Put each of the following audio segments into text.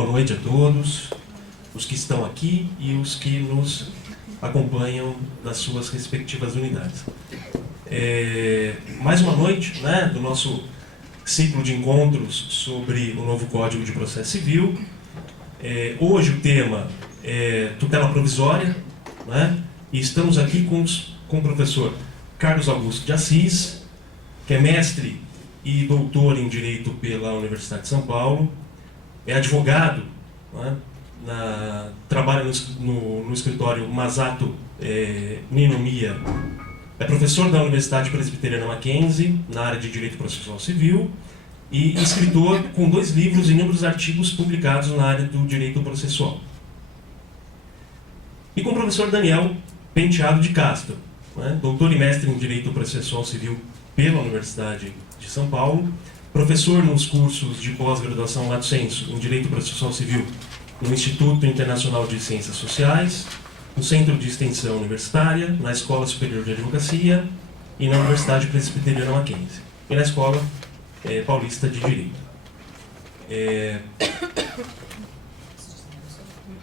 boa noite a todos, os que estão aqui e os que nos acompanham das suas respectivas unidades. Mais uma noite, né, do nosso ciclo de encontros sobre o novo Código de Processo Civil. Hoje o tema é tutela provisória, né, e estamos aqui com o professor Carlos Augusto de Assis, que é mestre e doutor em Direito pela Universidade de São Paulo, é advogado, né, trabalha no escritório Masato Ninomiya, é professor da Universidade Presbiteriana Mackenzie, na área de Direito Processual Civil, e escritor com 2 livros e inúmeros artigos publicados na área do Direito Processual. E com o professor Daniel Penteado de Castro, né, doutor e mestre em Direito Processual Civil pela Universidade de São Paulo, professor nos cursos de pós-graduação lato sensu em Direito Processual Civil no Instituto Internacional de Ciências Sociais, no Centro de Extensão Universitária, na Escola Superior de Advocacia e na Universidade Presbiteriana Mackenzie, e na Escola Paulista de Direito.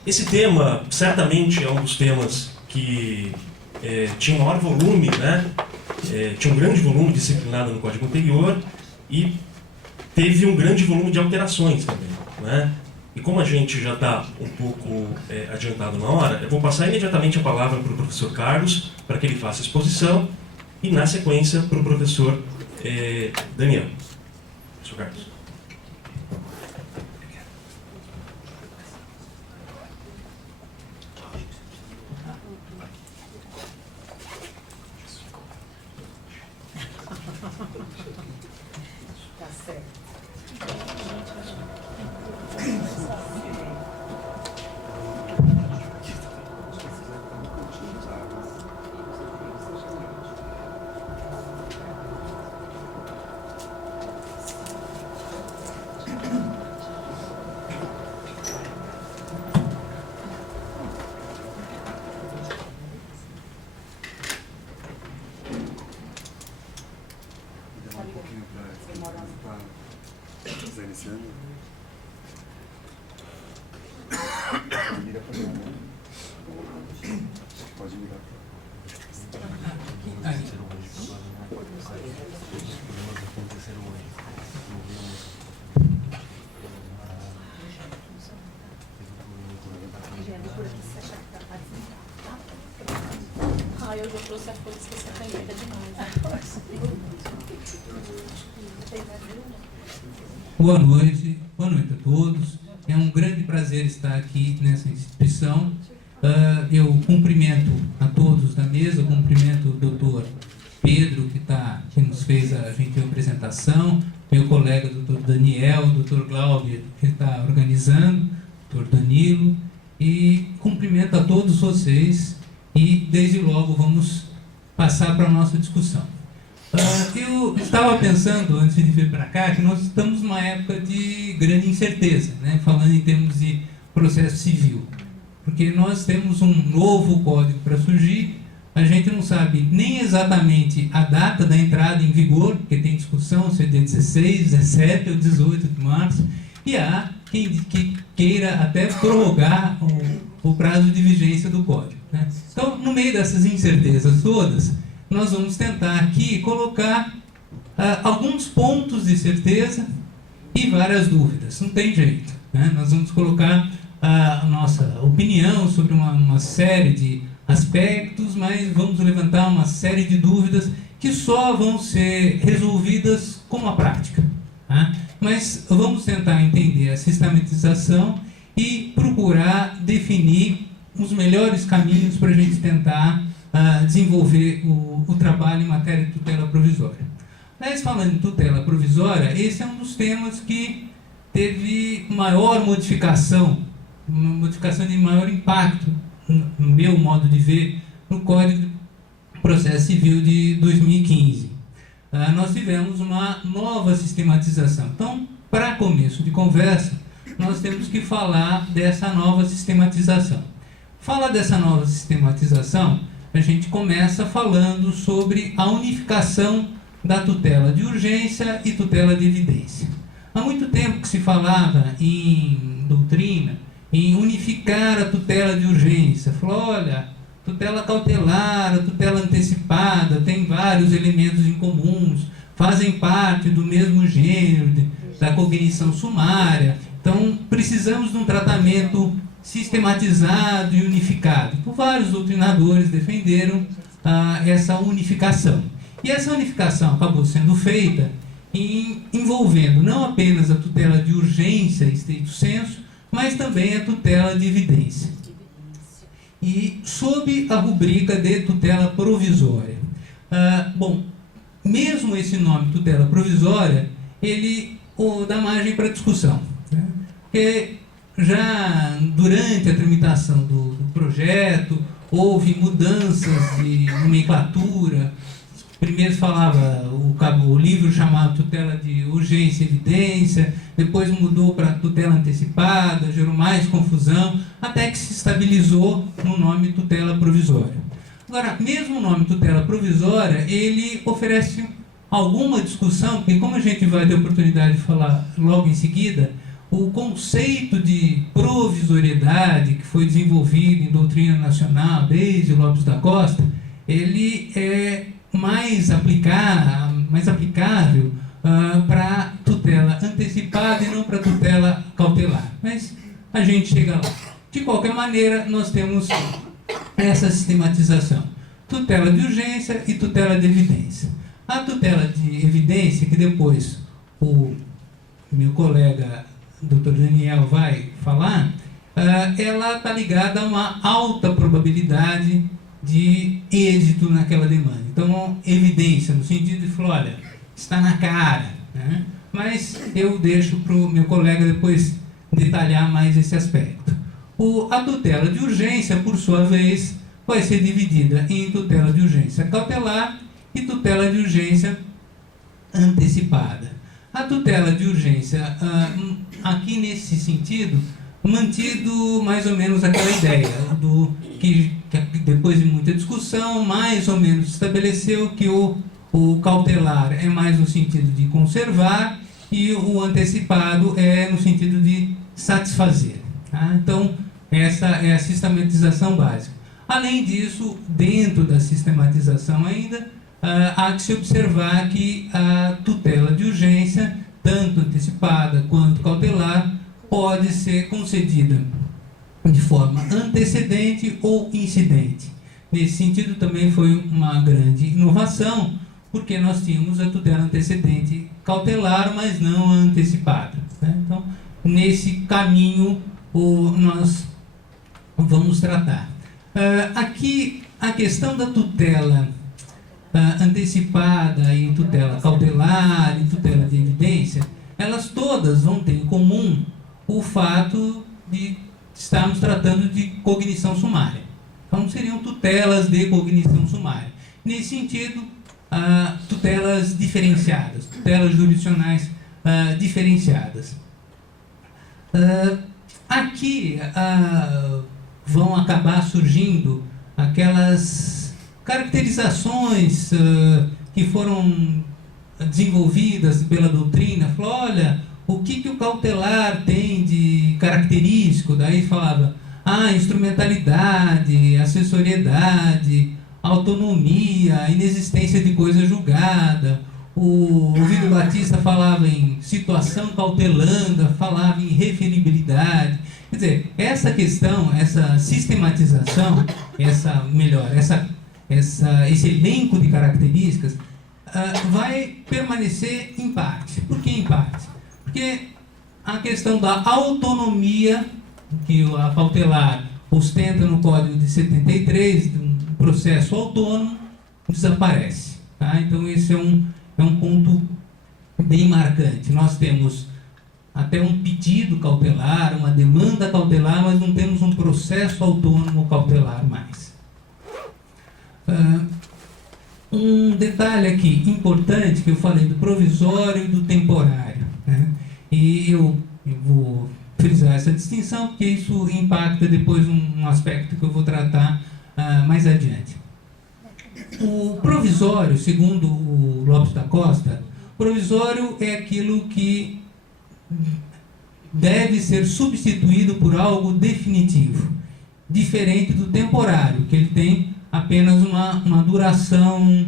Esse tema, certamente, é um dos temas que tinha um maior volume, né? Tinha um grande volume disciplinado no Código anterior e teve um grande volume de alterações também, né? E como a gente já está um pouco adiantado na hora, eu vou passar imediatamente a palavra para o professor Carlos, para que ele faça a exposição, e na sequência para o professor Daniel. Professor Carlos. Tá certo. Eu já trouxe a folha, esqueci a caneta demais. Boa noite a todos. É um grande prazer estar aqui nessa instituição. Eu cumprimento a todos da mesa, cumprimento o doutor Pedro, que nos fez a gentil apresentação, meu colega doutor Daniel, o doutor Glauber, que está organizando, doutor Danilo, e cumprimento a todos vocês. E, desde logo, vamos passar para a nossa discussão. Eu estava pensando, antes de vir para cá, que nós estamos numa época de grande incerteza, né? Falando em termos de processo civil. Porque nós temos um novo código para surgir, a gente não sabe nem exatamente a data da entrada em vigor, porque tem discussão se é dia 16, 17 ou 18 de março, e há quem queira até prorrogar o prazo de vigência do código, né? Então, no meio dessas incertezas todas, nós vamos tentar aqui colocar alguns pontos de certeza e várias dúvidas. Não tem jeito, né? Nós vamos colocar a nossa opinião sobre uma série de aspectos, mas vamos levantar uma série de dúvidas que só vão ser resolvidas com a prática, tá? Mas vamos tentar entender a sistematização e procurar definir os melhores caminhos para a gente tentar desenvolver o trabalho em matéria de tutela provisória. Mas, falando em tutela provisória, esse é um dos temas que teve maior modificação, uma modificação de maior impacto, no meu modo de ver, no Código de Processo Civil de 2015. Nós tivemos uma nova sistematização. Então, para começo de conversa, nós temos que falar dessa nova sistematização. Fala dessa nova sistematização, a gente começa falando sobre a unificação da tutela de urgência e tutela de evidência. Há muito tempo que se falava em doutrina em unificar a tutela de urgência. Falou, olha, tutela cautelar, a tutela antecipada, tem vários elementos em comuns, fazem parte do mesmo gênero da cognição sumária. Então, precisamos de um tratamento sistematizado e unificado. Então, vários doutrinadores defenderam essa unificação. E essa unificação acabou sendo feita envolvendo não apenas a tutela de urgência, estrito senso, mas também a tutela de evidência. E sob a rubrica de tutela provisória. Bom, mesmo esse nome, tutela provisória, ele dá margem para discussão, né? Porque já durante a tramitação do projeto, houve mudanças de nomenclatura. Primeiro falava, o livro chamava tutela de urgência e evidência, depois mudou para tutela antecipada, gerou mais confusão, até que se estabilizou no nome tutela provisória. Agora, mesmo o nome tutela provisória, ele oferece alguma discussão, porque como a gente vai ter oportunidade de falar logo em seguida, o conceito de provisoriedade que foi desenvolvido em doutrina nacional desde Lopes da Costa, ele é mais aplicável para tutela antecipada e não para tutela cautelar. Mas a gente chega lá. De qualquer maneira, nós temos essa sistematização. Tutela de urgência e tutela de evidência. A tutela de evidência, que depois o meu colega Dr. Daniel vai falar, ela está ligada a uma alta probabilidade de êxito naquela demanda. Então, evidência, no sentido de falar, olha, está na cara, né? Mas eu deixo para o meu colega depois detalhar mais esse aspecto. A tutela de urgência, por sua vez, vai ser dividida em tutela de urgência cautelar e tutela de urgência antecipada. A tutela de urgência, aqui nesse sentido, mantido mais ou menos aquela ideia do que depois de muita discussão, mais ou menos estabeleceu que o cautelar é mais no sentido de conservar e o antecipado é no sentido de satisfazer. Tá? Então, essa é a sistematização básica. Além disso, dentro da sistematização ainda, há que se observar que a tutela de urgência, tanto antecipada quanto cautelar, pode ser concedida de forma antecedente ou incidente. Nesse sentido, também foi uma grande inovação, porque nós tínhamos a tutela antecedente cautelar, mas não a antecipada, né? Então, nesse caminho, nós vamos tratar. Aqui, a questão da tutela antecipada e tutela cautelar e tutela de evidência, elas todas vão ter em comum o fato de estarmos tratando de cognição sumária. Então, seriam tutelas de cognição sumária. Nesse sentido, tutelas diferenciadas, tutelas jurisdicionais diferenciadas. Aqui vão acabar surgindo aquelas caracterizações que foram desenvolvidas pela doutrina. Falou, olha, o que o cautelar tem de característico? Daí falava, instrumentalidade, assessoriedade, autonomia, inexistência de coisa julgada. O Ovidio Batista falava em situação cautelanda, falava em referibilidade. Quer dizer, essa questão, essa sistematização, esse elenco de características vai permanecer em parte. Por que em parte? Porque a questão da autonomia que a cautelar ostenta no Código de 73, de um processo autônomo, desaparece. Tá? Então, esse é um ponto bem marcante. Nós temos até um pedido cautelar, uma demanda cautelar, mas não temos um processo autônomo cautelar mais. Um detalhe aqui importante, que eu falei do provisório e do temporário, né? E eu vou frisar essa distinção, porque isso impacta depois um aspecto que eu vou tratar mais adiante. O provisório, segundo o Lopes da Costa, provisório é aquilo que deve ser substituído por algo definitivo, diferente do temporário, que ele tem apenas uma duração,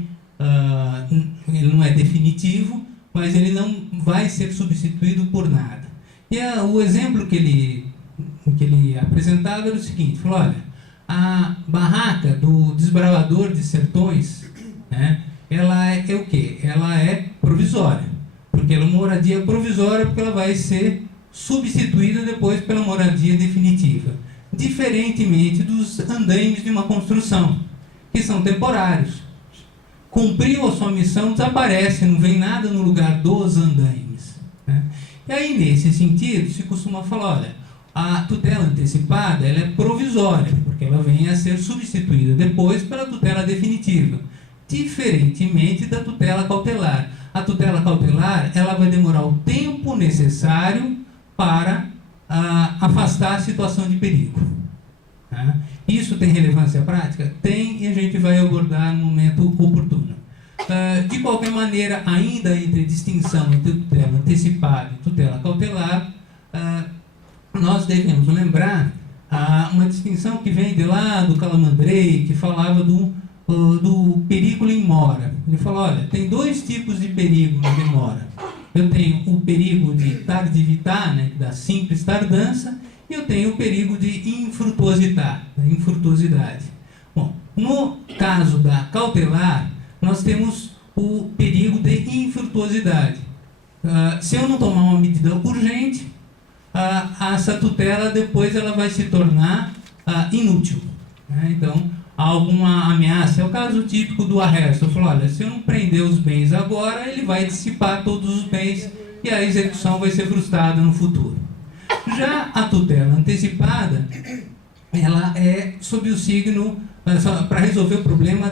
ele não é definitivo, mas ele não vai ser substituído por nada. E o exemplo que ele apresentava era o seguinte: falou, olha, a barraca do desbravador de sertões, né, ela é o quê? Ela é provisória, porque ela é uma moradia provisória, porque ela vai ser substituída depois pela moradia definitiva, diferentemente dos andaimes de uma construção, que são temporários. Cumpriu a sua missão, desaparece, não vem nada no lugar dos andaimes, né? E aí, nesse sentido, se costuma falar, olha, a tutela antecipada ela é provisória, porque ela vem a ser substituída depois pela tutela definitiva, diferentemente da tutela cautelar. A tutela cautelar ela vai demorar o tempo necessário para afastar a situação de perigo. Tá? Isso tem relevância prática? Tem, e a gente vai abordar no momento oportuno. De qualquer maneira, ainda entre distinção entre tutela antecipada e tutela cautelar, nós devemos lembrar uma distinção que vem de lá do Calamandrei, que falava do perigo em mora. Ele falou, olha, tem dois tipos de perigo na demora. Eu tenho o perigo de tardivitar, né, da simples tardança, e eu tenho o perigo de infrutuosidade. Bom, no caso da cautelar, nós temos o perigo de infrutuosidade. Se eu não tomar uma medida urgente, essa tutela depois ela vai se tornar inútil, né? Então, há alguma ameaça. É o caso típico do arresto. Eu falo, olha, se eu não prender os bens agora, ele vai dissipar todos os bens e a execução vai ser frustrada no futuro. Já a tutela antecipada, ela é sob o signo, para resolver o problema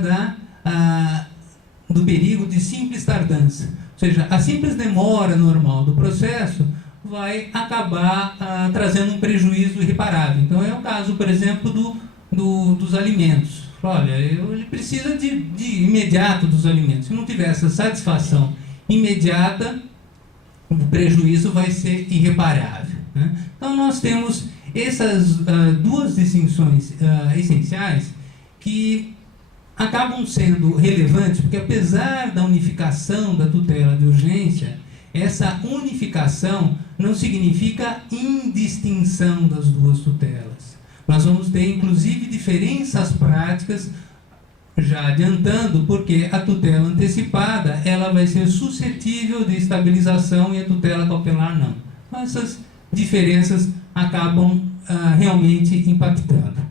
do perigo de simples tardança. Ou seja, a simples demora normal do processo vai acabar trazendo um prejuízo irreparável. Então, é o caso, por exemplo, dos alimentos. Olha, ele precisa de imediato dos alimentos. Se não tiver essa satisfação imediata, o prejuízo vai ser irreparável, né? Então, nós temos essas duas distinções essenciais que acabam sendo relevantes, porque apesar da unificação da tutela de urgência, essa unificação não significa indistinção das duas tutelas. Nós vamos ter, inclusive, diferenças práticas, já adiantando, porque a tutela antecipada ela vai ser suscetível de estabilização e a tutela cautelar não. Então, essas diferenças acabam realmente impactando.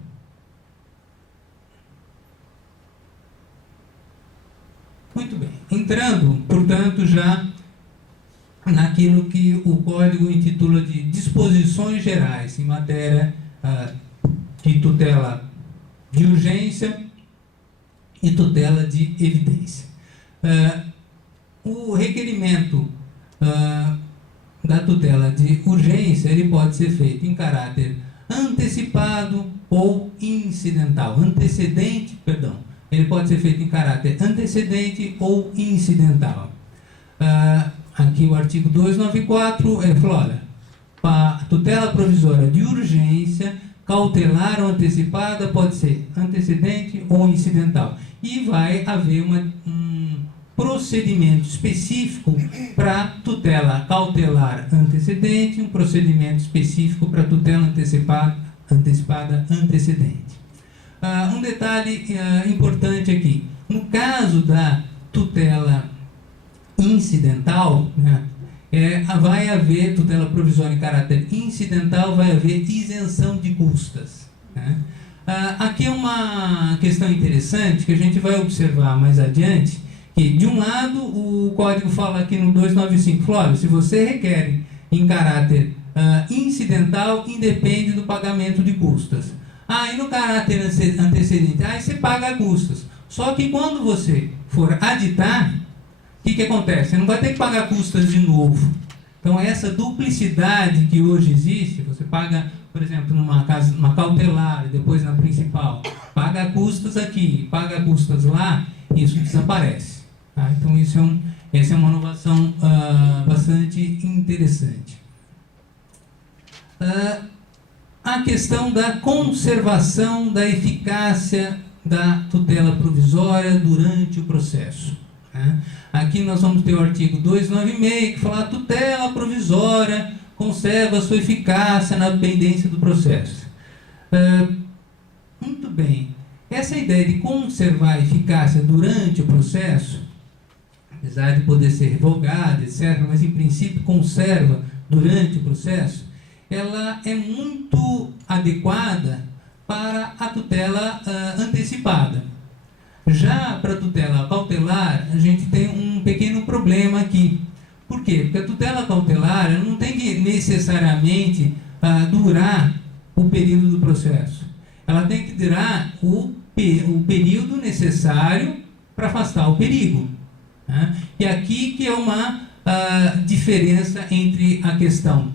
Muito bem. Entrando, portanto, já naquilo que o Código intitula de disposições gerais em matéria de tutela de urgência e tutela de evidência. O requerimento da tutela de urgência ele pode ser feito em caráter antecipado ou incidental. Ele pode ser feito em caráter antecedente ou incidental. Aqui o artigo 294 falou, olha, a tutela provisória de urgência, cautelar ou antecipada pode ser antecedente ou incidental. E vai haver um procedimento específico para tutela cautelar antecedente, um procedimento específico para tutela antecipada antecedente. Um detalhe importante aqui, no caso da tutela incidental, né, vai haver tutela provisória em caráter incidental, vai haver isenção de custas, né? Aqui é uma questão interessante que a gente vai observar mais adiante, que de um lado o Código fala aqui no 295, Flávio, se você requer em caráter incidental, independe do pagamento de custas. E no caráter antecedente, aí você paga custas. Só que quando você for aditar, o que acontece? Você não vai ter que pagar custas de novo. Então, essa duplicidade que hoje existe, você paga, por exemplo, numa cautelar, depois na principal, paga custas aqui, paga custas lá, isso desaparece. Tá? Então, essa é uma inovação bastante interessante. A questão da conservação da eficácia da tutela provisória durante o processo. Né? Aqui nós vamos ter o artigo 296, que fala: a tutela provisória conserva sua eficácia na pendência do processo. Muito bem. Essa ideia de conservar a eficácia durante o processo, apesar de poder ser revogada, etc., mas em princípio conserva durante o processo, ela é muito adequada para a tutela antecipada. Já para a tutela cautelar, a gente tem um pequeno problema aqui. Por quê? Porque a tutela cautelar não tem que necessariamente durar o período do processo. Ela tem que durar o período necessário para afastar o perigo. Né? E aqui que é uma diferença entre a questão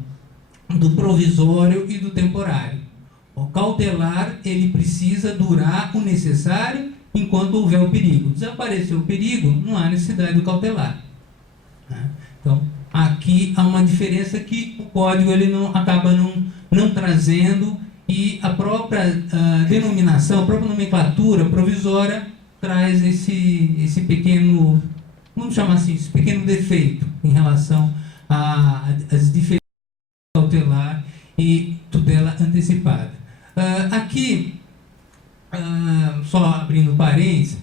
do provisório e do temporário. O cautelar, ele precisa durar o necessário enquanto houver o perigo. Desapareceu o perigo, não há necessidade do cautelar. Né? Então, aqui há uma diferença que o código ele acaba não trazendo, e a própria denominação, a própria nomenclatura provisória traz esse pequeno, vamos chamar assim, esse pequeno defeito em relação às diferenças cautelar e tutela antecipada. Aqui, só abrindo parênteses,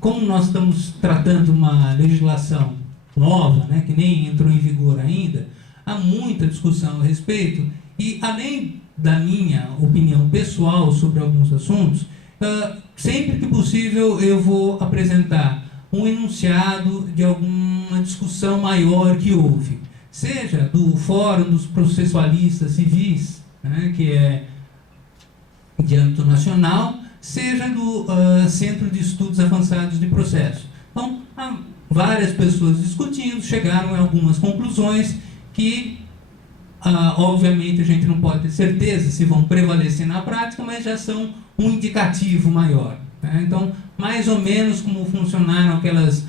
como nós estamos tratando uma legislação nova, né, que nem entrou em vigor ainda, há muita discussão a respeito, e além da minha opinião pessoal sobre alguns assuntos, sempre que possível eu vou apresentar um enunciado de alguma discussão maior que houve, seja do Fórum dos Processualistas Civis, né, que é de âmbito nacional, seja do Centro de Estudos Avançados de Processo. Então, há várias pessoas discutindo, chegaram a algumas conclusões que, obviamente, a gente não pode ter certeza se vão prevalecer na prática, mas já são um indicativo maior. Né? Então, mais ou menos como funcionaram aquelas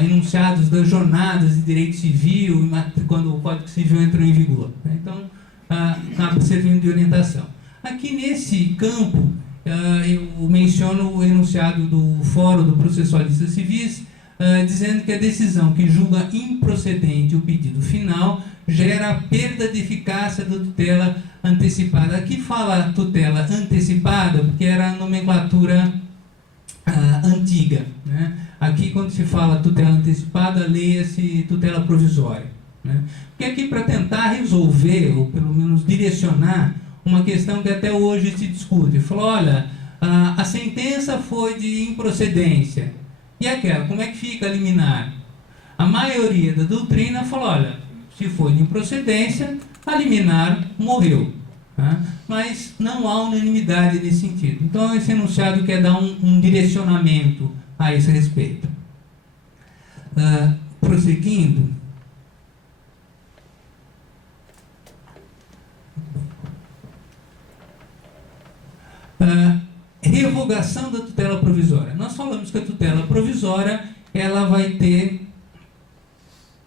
enunciados das jornadas de direito civil, quando o Código Civil entrou em vigor. Né? Então, acaba servindo de orientação. Aqui nesse campo, eu menciono o enunciado do Fórum do Processualistas Civis, dizendo que a decisão que julga improcedente o pedido final gera a perda de eficácia da tutela antecipada. Aqui fala tutela antecipada porque era a nomenclatura antiga. Né? Aqui, quando se fala tutela antecipada, leia-se tutela provisória. Né? Porque aqui, para tentar resolver, ou pelo menos direcionar, uma questão que até hoje se discute. Falou: olha, a sentença foi de improcedência. E aquela, como é que fica a liminar? A maioria da doutrina falou: olha, se foi de improcedência, a liminar morreu. Tá? Mas não há unanimidade nesse sentido. Então, esse enunciado quer dar um direcionamento a esse respeito. Prosseguindo. Revogação da tutela provisória. Nós falamos que a tutela provisória ela vai ter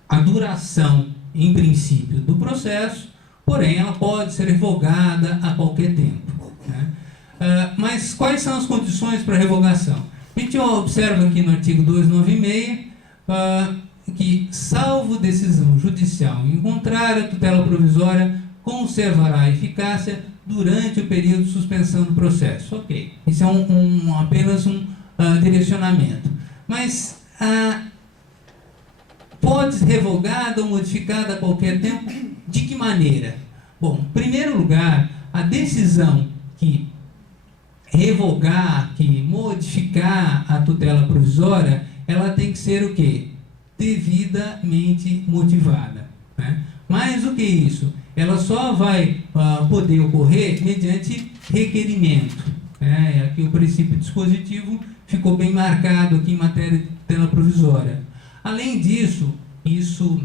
a duração, em princípio, do processo, porém ela pode ser revogada a qualquer tempo. Né? Mas quais são as condições para revogação? A gente observa aqui no artigo 296 que, salvo decisão judicial em contrário, a tutela provisória conservará a eficácia durante o período de suspensão do processo. Ok, isso é apenas um direcionamento. Mas pode ser revogada ou modificada a qualquer tempo? De que maneira? Bom, em primeiro lugar, a decisão que revogar, que modificar a tutela provisória, ela tem que ser o quê? Devidamente motivada. Né? Mais do que isso, ela só vai poder ocorrer mediante requerimento. Né? Aqui o princípio dispositivo ficou bem marcado aqui em matéria de tutela provisória. Além disso, isso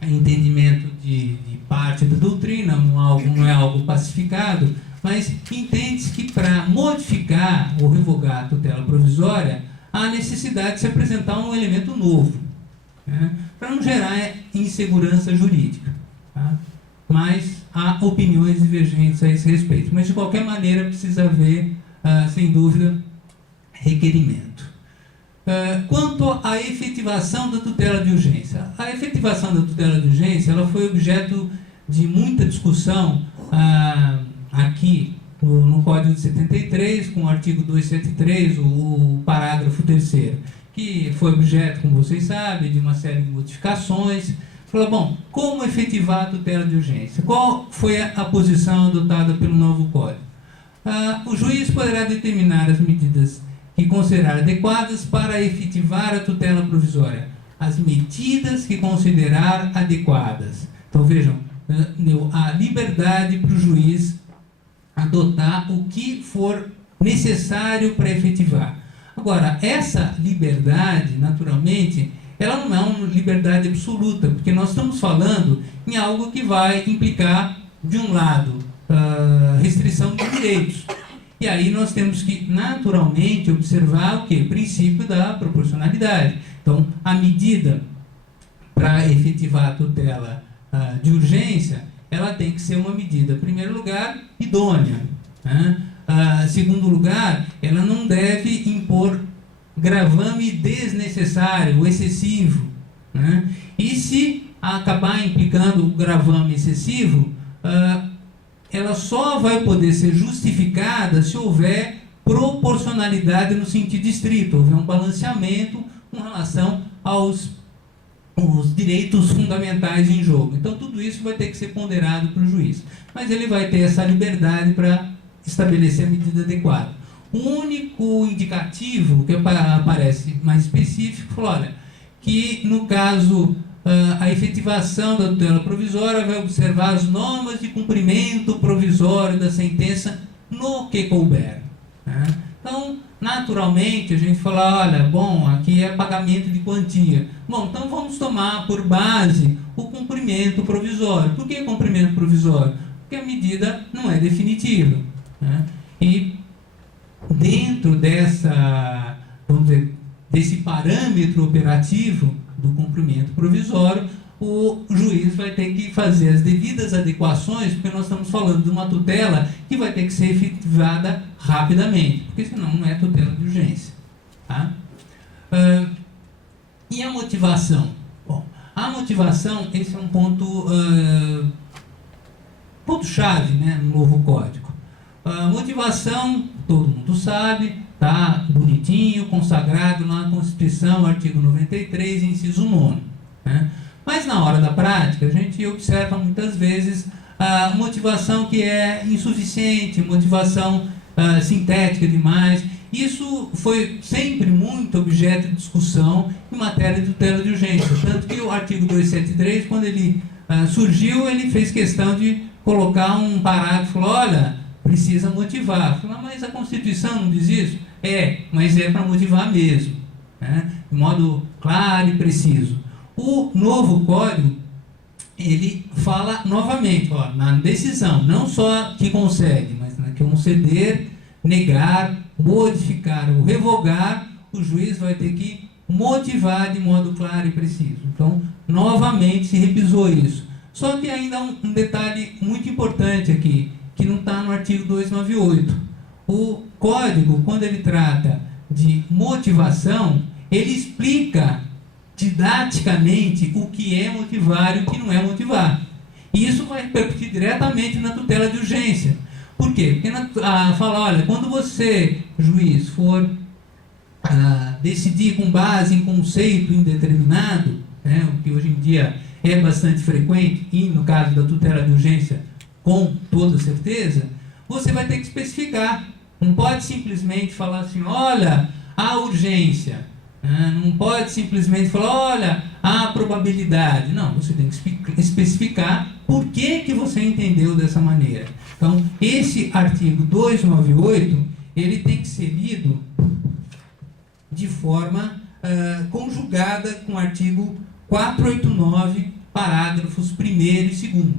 é entendimento de parte da doutrina, não é algo pacificado, mas entende-se que para modificar ou revogar a tutela provisória, há necessidade de se apresentar um elemento novo, né? Para não gerar insegurança jurídica. Tá? Mas há opiniões divergentes a esse respeito. Mas, de qualquer maneira, precisa haver, sem dúvida, requerimento. Quanto à efetivação da tutela de urgência. A efetivação da tutela de urgência ela foi objeto de muita discussão aqui no Código de 73, com o artigo 273, o parágrafo 3º, que foi objeto, como vocês sabem, de uma série de modificações. Falou, bom, como efetivar a tutela de urgência? Qual foi a posição adotada pelo novo Código? O juiz poderá determinar as medidas que considerar adequadas para efetivar a tutela provisória. As medidas que considerar adequadas. Então, vejam, deu a liberdade para o juiz adotar o que for necessário para efetivar. Agora, essa liberdade, naturalmente, ela não é uma liberdade absoluta, porque nós estamos falando em algo que vai implicar, de um lado, restrição de direitos. E aí nós temos que, naturalmente, observar o quê? O princípio da proporcionalidade. Então, a medida para efetivar a tutela de urgência, ela tem que ser uma medida, em primeiro lugar, idônea. Né? Segundo lugar, ela não deve impor gravame desnecessário ou excessivo. Né? E se acabar implicando o gravame excessivo, ela só vai poder ser justificada se houver proporcionalidade no sentido estrito, houver um balanceamento com relação aos direitos fundamentais em jogo. Então, tudo isso vai ter que ser ponderado para o juiz. Mas ele vai ter essa liberdade para estabelecer a medida adequada. O único indicativo que aparece mais específico, falou, olha, que no caso a efetivação da tutela provisória vai observar as normas de cumprimento provisório da sentença no que couber. Né? Então, naturalmente, a gente fala, olha, bom, aqui é pagamento de quantia. Bom, então vamos tomar por base o cumprimento provisório. Por que cumprimento provisório? Porque a medida não é definitiva. Né? E dentro vamos dizer, desse parâmetro operativo do cumprimento provisório, o juiz vai ter que fazer as devidas adequações, porque nós estamos falando de uma tutela que vai ter que ser efetivada rapidamente, porque senão não é tutela de urgência. Tá? E a motivação? Bom, a motivação, esse é um ponto-chave, né, no novo Código. A motivação, todo mundo sabe, está bonitinho, consagrado na Constituição, artigo 93, inciso 9. Né? Mas na hora da prática, a gente observa muitas vezes a motivação que é insuficiente, motivação sintética demais. Isso foi sempre muito objeto de discussão em matéria de tutela de urgência. Tanto que o artigo 273, quando ele surgiu, ele fez questão de colocar um parágrafo, olha, precisa motivar. Falou, mas a Constituição não diz isso? Mas é para motivar mesmo, né? De modo claro e preciso. O novo Código, ele fala novamente, na decisão, não só que concede, mas que conceder, negar, modificar ou revogar, o juiz vai ter que motivar de modo claro e preciso. Então, novamente se repisou isso. Só que ainda há um detalhe muito importante aqui, que não está no artigo 298. O Código, quando ele trata de motivação, ele explica didaticamente o que é motivar e o que não é motivar. E isso vai repercutir diretamente na tutela de urgência. Por quê? Porque fala, olha, quando você, juiz, for decidir com base em conceito indeterminado, né, o que hoje em dia é bastante frequente, e no caso da tutela de urgência, com toda certeza, você vai ter que especificar. Não pode simplesmente falar assim, olha, a urgência. Não pode simplesmente falar, olha, a probabilidade. Não, você tem que especificar por que você entendeu dessa maneira. Então, esse artigo 298, ele tem que ser lido de forma conjugada com o artigo 489, parágrafos 1º e 2º.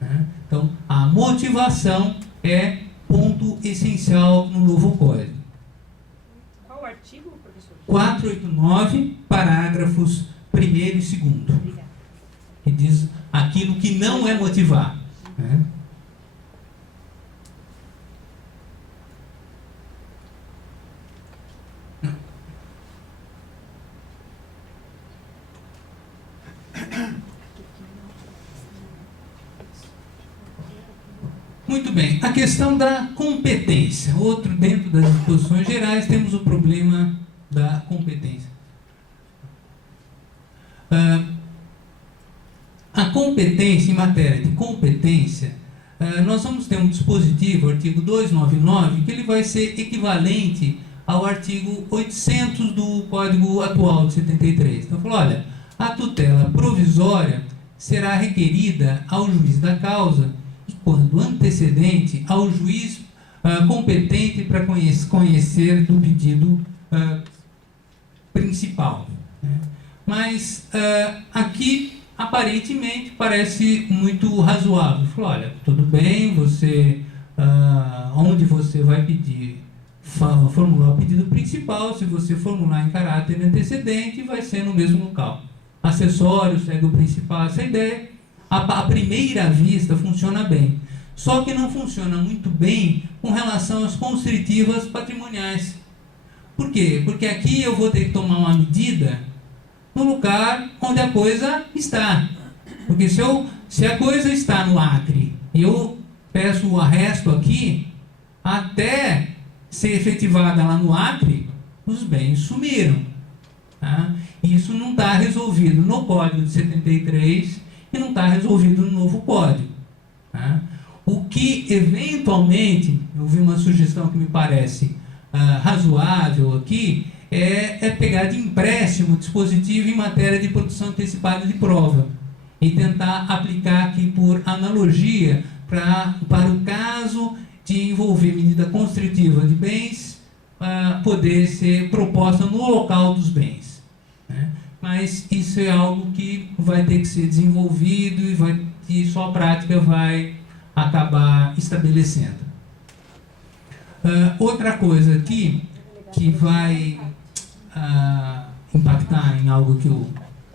Né? Então, a motivação é ponto essencial no novo Código. Qual o artigo, professor? 489, parágrafos 1º e 2º. Obrigada. Que diz aquilo que não é motivar. né? Muito bem, a questão da competência. Outro, dentro das disposições gerais, temos o problema da competência. A competência, em matéria de competência, nós vamos ter um dispositivo, o artigo 299, que ele vai ser equivalente ao artigo 800 do Código atual de 73. Então, falou, olha, a tutela provisória será requerida ao juiz da causa e, quando antecedente, ao juiz competente para conhecer do pedido principal. Né? Mas aqui, aparentemente, parece muito razoável. Falou, olha, tudo bem, você, onde você vai pedir, formular o pedido principal, se você formular em caráter antecedente, vai ser no mesmo local. Acessório, segue o principal, essa ideia, à primeira vista, funciona bem. Só que não funciona muito bem com relação às constritivas patrimoniais. Por quê? Porque aqui eu vou ter que tomar uma medida no lugar onde a coisa está. Porque se a coisa está no Acre e eu peço o arresto aqui, até ser efetivada lá no Acre, os bens sumiram. Tá? Isso não está resolvido no Código de 73 e não está resolvido no novo Código. Tá? O que, eventualmente, eu vi uma sugestão que me parece razoável aqui, é pegar de empréstimo o dispositivo em matéria de produção antecipada de prova e tentar aplicar aqui por analogia para o caso de envolver medida constritiva de bens poder ser proposta no local dos bens. Né? Mas isso é algo que vai ter que ser desenvolvido e só a prática vai acabar estabelecendo. Outra coisa aqui que vai impactar em algo que o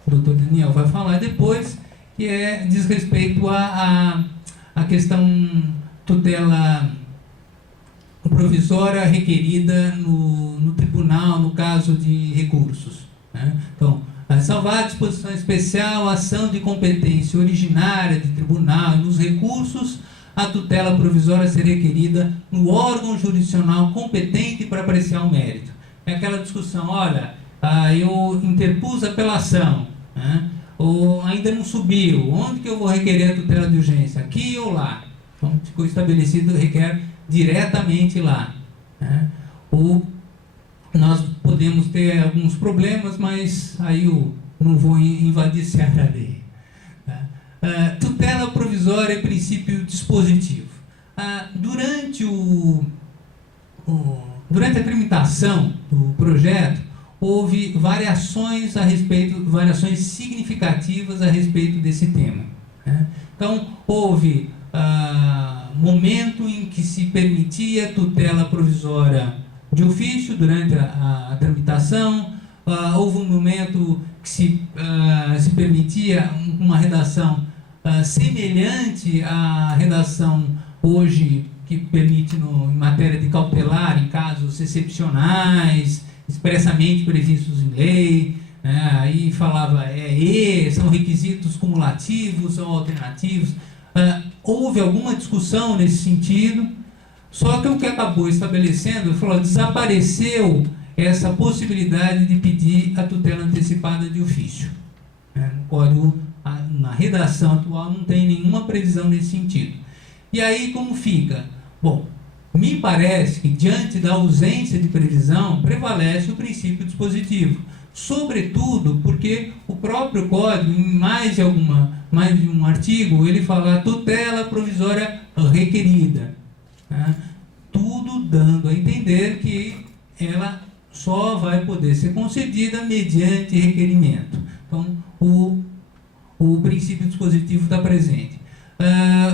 Dr. Daniel vai falar depois, que diz respeito à questão tutela provisória requerida no tribunal, no caso de recursos. Né? Então, salvar a disposição especial, ação de competência originária de tribunal e nos recursos, a tutela provisória ser requerida no órgão jurisdicional competente para apreciar o mérito. É aquela discussão, olha, eu interpus apelação, né? Ou ainda não subiu, onde que eu vou requerer a tutela de urgência? Aqui ou lá? Então, ficou estabelecido, requer diretamente lá. Né? Ou nós podemos ter alguns problemas, mas aí eu não vou invadir esse área dele. Tutela provisória é princípio dispositivo. Durante a tramitação do projeto, houve variações significativas a respeito desse tema. Né? Então, houve momento em que se permitia tutela provisória de ofício durante a tramitação, houve um momento que se permitia uma redação semelhante à redação hoje que permite em matéria de cautelar, em casos excepcionais, expressamente previstos em lei, né? Aí falava, são requisitos cumulativos ou alternativos. Houve alguma discussão nesse sentido, só que o que acabou estabelecendo, desapareceu essa possibilidade de pedir a tutela antecipada de ofício. No Código, na redação atual, não tem nenhuma previsão nesse sentido. E aí, como fica? Bom, me parece que, diante da ausência de previsão, prevalece o princípio dispositivo. Sobretudo porque o próprio Código, em mais de um artigo, ele fala tutela provisória requerida. Né? Tudo dando a entender que ela só vai poder ser concedida mediante requerimento. Então, o princípio dispositivo está presente.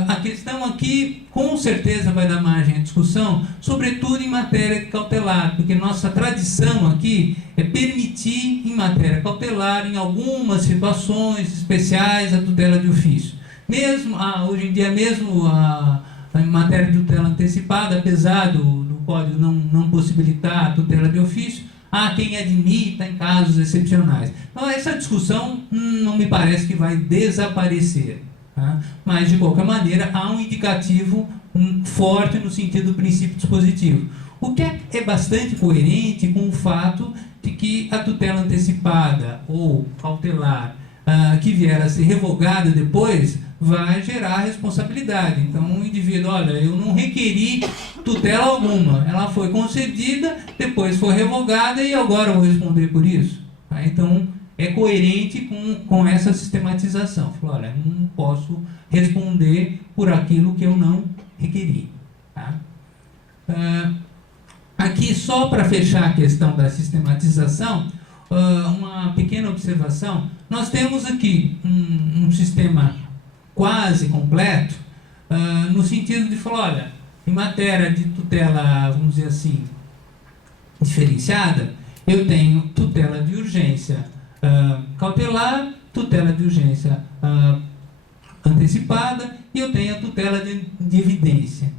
A questão aqui, com certeza, vai dar margem à discussão, sobretudo em matéria de cautelar, porque nossa tradição aqui é permitir, em matéria cautelar, em algumas situações especiais, a tutela de ofício. Mesmo, hoje em dia, mesmo em matéria de tutela antecipada, apesar do Código não possibilitar a tutela de ofício, há quem admita em casos excepcionais. Então, essa discussão não me parece que vai desaparecer. Tá? Mas, de qualquer maneira, há um indicativo forte no sentido do princípio dispositivo. O que é bastante coerente com o fato de que a tutela antecipada ou cautelar que vier a ser revogada depois vai gerar responsabilidade. Então, o indivíduo, olha, eu não requeri tutela alguma, ela foi concedida, depois foi revogada e agora eu vou responder por isso. Tá? Então, é coerente com essa sistematização. Falou, olha, não posso responder por aquilo que eu não requeri. Tá? Aqui, só para fechar a questão da sistematização, uma pequena observação. Nós temos aqui um sistema quase completo, no sentido de falar, olha, em matéria de tutela, vamos dizer assim, diferenciada, eu tenho tutela de urgência cautelar, tutela de urgência antecipada, e eu tenho a tutela de evidência.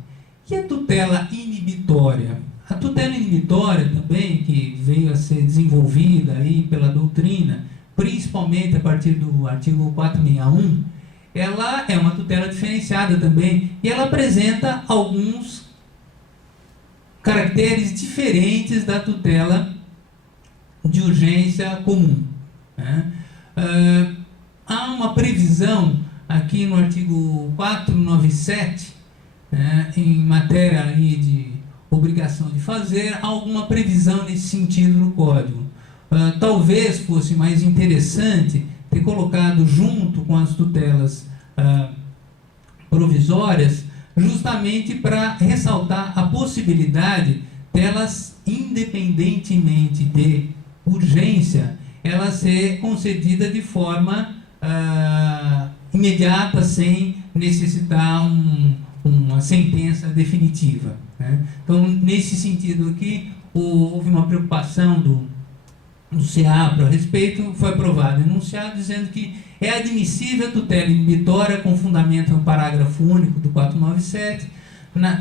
E a tutela inibitória? A tutela inibitória também, que veio a ser desenvolvida aí pela doutrina, principalmente a partir do artigo 461, ela é uma tutela diferenciada também, e ela apresenta alguns caracteres diferentes da tutela de urgência comum. Né? Há uma previsão aqui no artigo 497, né, em matéria aí de obrigação de fazer, alguma previsão nesse sentido no Código. Talvez fosse mais interessante ter colocado junto com as tutelas provisórias, justamente para ressaltar a possibilidade delas, independentemente de urgência, ela ser concedida de forma imediata, sem necessitar uma sentença definitiva. Né? Então, nesse sentido aqui, houve uma preocupação do SEAPRO a respeito, foi aprovado um enunciado dizendo que é admissível a tutela inibitória com fundamento no parágrafo único do 497,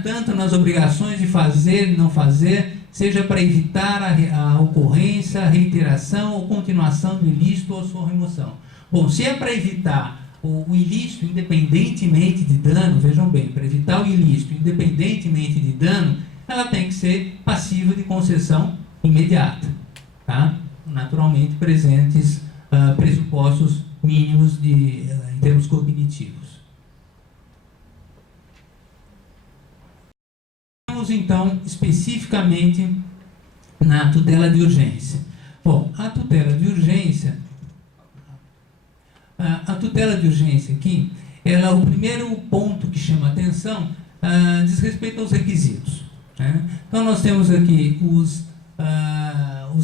tanto nas obrigações de fazer e não fazer, seja para evitar a ocorrência, a reiteração ou continuação do ilícito ou sua remoção. Bom, se é para evitar o ilícito independentemente de dano, vejam bem, para evitar o ilícito independentemente de dano, ela tem que ser passível de concessão imediata. Tá? Naturalmente presentes pressupostos mínimos em termos cognitivos. Vamos então especificamente na tutela de urgência. Bom, a tutela de urgência aqui, o primeiro ponto que chama a atenção diz respeito aos requisitos. Né? Então nós temos aqui os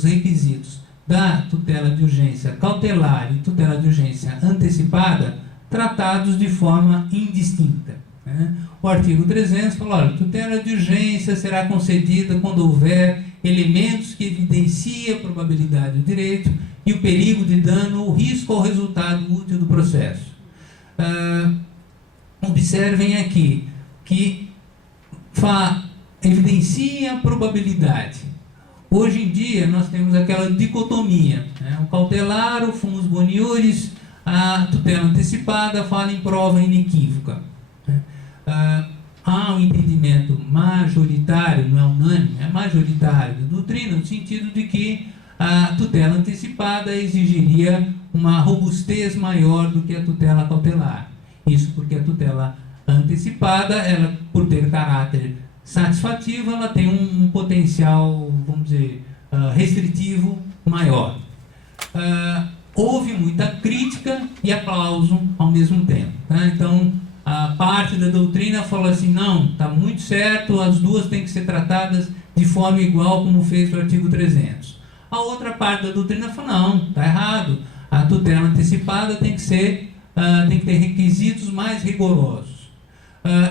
requisitos da tutela de urgência cautelar e tutela de urgência antecipada tratados de forma indistinta. Né? O artigo 300 fala, olha, tutela de urgência será concedida quando houver elementos que evidenciem a probabilidade do direito e o perigo de dano ou risco ao resultado útil do processo. Observem aqui que evidencia a probabilidade. Hoje em dia, nós temos aquela dicotomia, né? O cautelar, o fumus boniuris, a tutela antecipada fala em prova inequívoca. Né? Há um entendimento majoritário, não é unânime, é majoritário da doutrina, no sentido de que a tutela antecipada exigiria uma robustez maior do que a tutela cautelar. Isso porque a tutela antecipada, ela, por ter caráter satisfativo, ela tem um potencial, vamos dizer, restritivo maior. Houve muita crítica e aplauso ao mesmo tempo. Tá? Então, a parte da doutrina falou assim, não, está muito certo, as duas têm que ser tratadas de forma igual, como fez o artigo 300. A outra parte da doutrina falou, não, está errado, a tutela antecipada tem que ter requisitos mais rigorosos.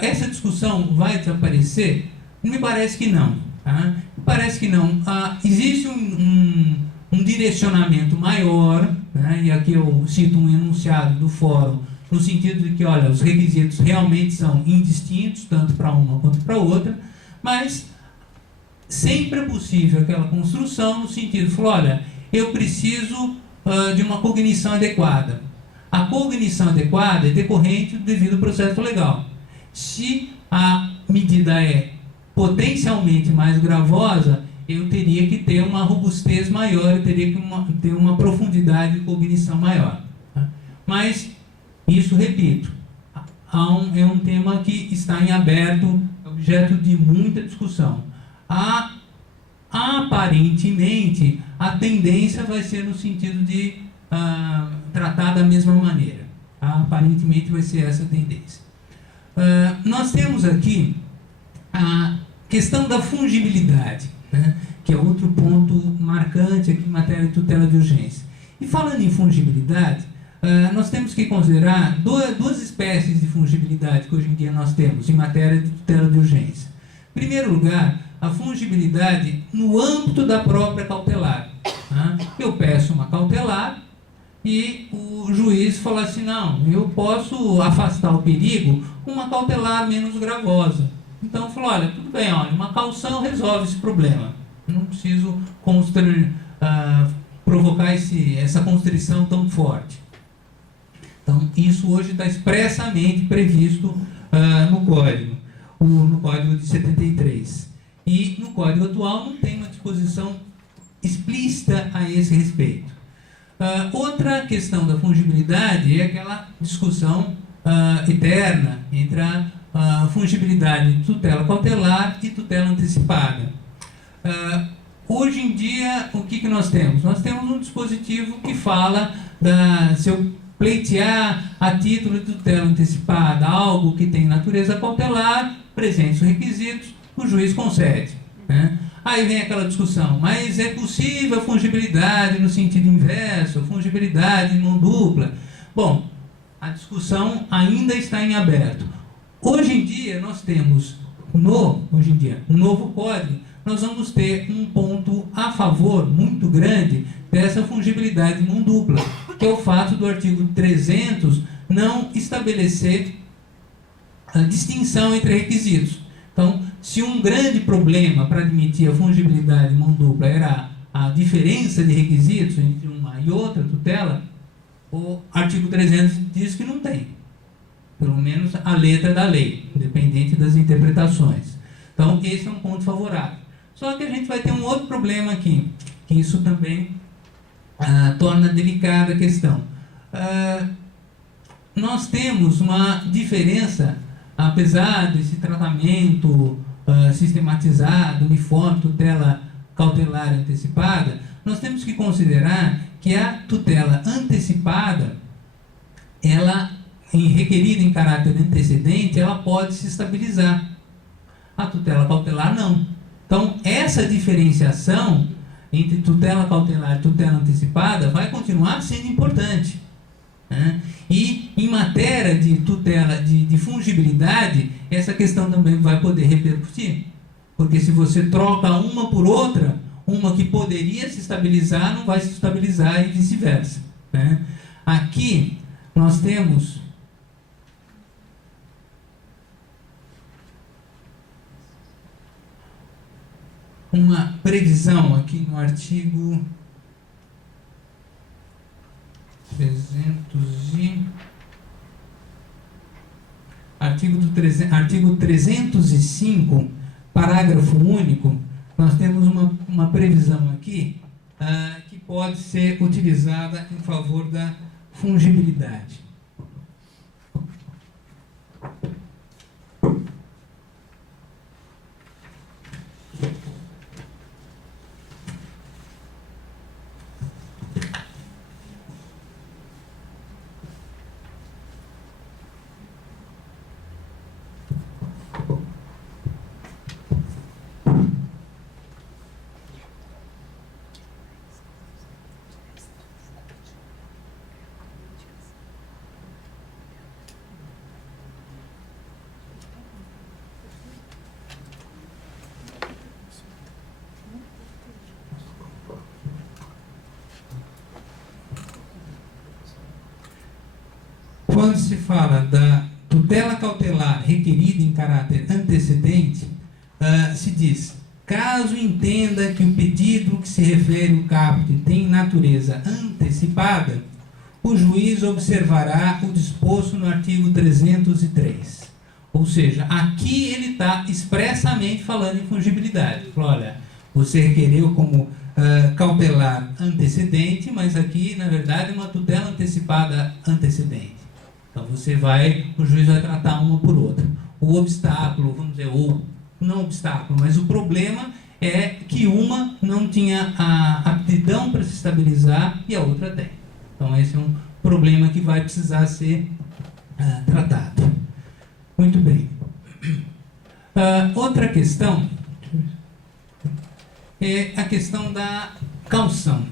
Essa discussão vai desaparecer? Me parece que não. Tá? Me parece que não. Existe um direcionamento maior, né? E aqui eu cito um enunciado do Fórum no sentido de que, olha, os requisitos realmente são indistintos, tanto para uma quanto para outra, mas sempre é possível aquela construção no sentido de falar, olha, eu preciso de uma cognição adequada. A cognição adequada é decorrente do devido processo legal. Se a medida é potencialmente mais gravosa, eu teria que ter uma robustez maior, eu teria que ter uma profundidade de cognição maior. Tá? Mas, isso, repito, é um tema que está em aberto, objeto de muita discussão. Aparentemente, a tendência vai ser no sentido de tratar da mesma maneira. Aparentemente vai ser essa a tendência. Nós temos aqui a questão da fungibilidade, né, que é outro ponto marcante aqui em matéria de tutela de urgência. E falando em fungibilidade, nós temos que considerar duas espécies de fungibilidade que hoje em dia nós temos em matéria de tutela de urgência. Em primeiro lugar, a fungibilidade no âmbito da própria cautelar. Né? Eu peço uma cautelar e o juiz fala assim, não, eu posso afastar o perigo com uma cautelar menos gravosa. Então eu falo, olha, tudo bem, olha, uma caução resolve esse problema. Eu não preciso provocar essa constrição tão forte. Então isso hoje está expressamente previsto no Código de 73. E no Código atual não tem uma disposição explícita a esse respeito. Outra questão da fungibilidade é aquela discussão eterna entre a fungibilidade de tutela cautelar e tutela antecipada. Hoje em dia, o que nós temos? Nós temos um dispositivo que fala se eu pleitear a título de tutela antecipada algo que tem natureza cautelar, presentes os requisitos, o juiz concede. Né? Aí vem aquela discussão, mas é possível a fungibilidade no sentido inverso, fungibilidade em mão dupla? Bom, a discussão ainda está em aberto. Hoje em dia, nós temos, um novo código, nós vamos ter um ponto a favor muito grande dessa fungibilidade em mão dupla, que é o fato do artigo 300 não estabelecer a distinção entre requisitos. Então, se um grande problema para admitir a fungibilidade em mão dupla era a diferença de requisitos entre uma e outra tutela, o artigo 300 diz que não tem. Pelo menos a letra da lei, independente das interpretações. Então, esse é um ponto favorável. Só que a gente vai ter um outro problema aqui, que isso também torna delicada a questão. Nós temos uma diferença, apesar desse tratamento sistematizado, uniforme, tutela cautelar antecipada, nós temos que considerar que a tutela antecipada, ela, requerida em caráter antecedente, ela pode se estabilizar. A tutela cautelar não. Então, essa diferenciação entre tutela cautelar e tutela antecipada vai continuar sendo importante. Né? E em matéria de tutela, de fungibilidade, essa questão também vai poder repercutir. Porque se você troca uma por outra, uma que poderia se estabilizar não vai se estabilizar e vice-versa. Né? Aqui nós temos uma previsão aqui no artigo 305, parágrafo único, nós temos uma previsão aqui que pode ser utilizada em favor da fungibilidade. quando se fala da tutela cautelar requerida em caráter antecedente, se diz: caso entenda que o pedido que se refere ao caput tem natureza antecipada, o juiz observará o disposto no artigo 303. Ou seja, aqui ele está expressamente falando em fungibilidade. Falou: olha, você requereu como cautelar antecedente, mas aqui, na verdade, é uma tutela antecipada antecedente. Então, o juiz vai tratar uma por outra. O obstáculo, vamos dizer, ou não obstáculo, mas o problema é que uma não tinha a aptidão para se estabilizar e a outra tem. Então, esse é um problema que vai precisar ser tratado. Muito bem. Outra questão é a questão da caução.